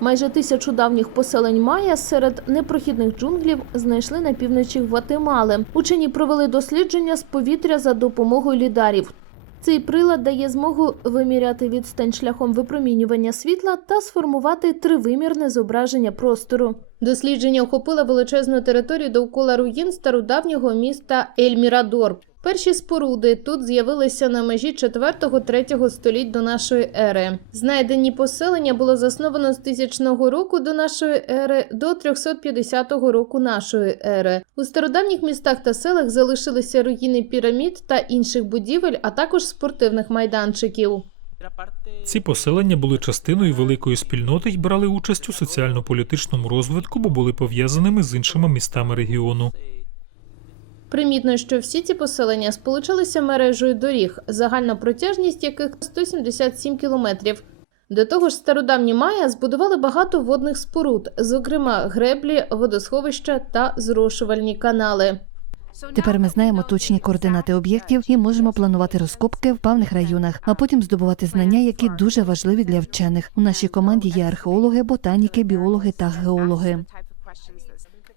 Майже тисячу давніх поселень Майя серед непрохідних джунглів знайшли на півночі Гватемали. Учені провели дослідження з повітря за допомогою лідарів. Цей прилад дає змогу виміряти відстань шляхом випромінювання світла та сформувати тривимірне зображення простору. Дослідження охопило величезну територію довкола руїн стародавнього міста Ель-Мірадор. Перші споруди тут з'явилися на межі 4-3 століть до нашої ери. Знайдені поселення було засновано з 1000 року до нашої ери до 350 року нашої ери. У стародавніх містах та селах залишилися руїни пірамід та інших будівель, а також спортивних майданчиків. Ці поселення були частиною великої спільноти й брали участь у соціально-політичному розвитку, бо були пов'язаними з іншими містами регіону. Примітно, що всі ці поселення сполучилися мережею доріг, загальна протяжність яких 177 кілометрів. До того ж, стародавні майя збудували багато водних споруд, зокрема греблі, водосховища та зрошувальні канали. Тепер ми знаємо точні координати об'єктів і можемо планувати розкопки в певних районах, а потім здобувати знання, які дуже важливі для вчених. У нашій команді є археологи, ботаніки, біологи та геологи.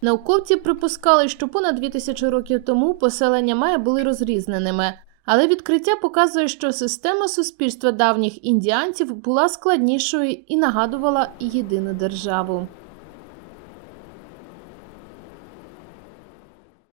Науковці припускали, що понад 2000 років тому поселення майя були розрізненими. Але відкриття показує, що система суспільства давніх індіанців була складнішою і нагадувала єдину державу.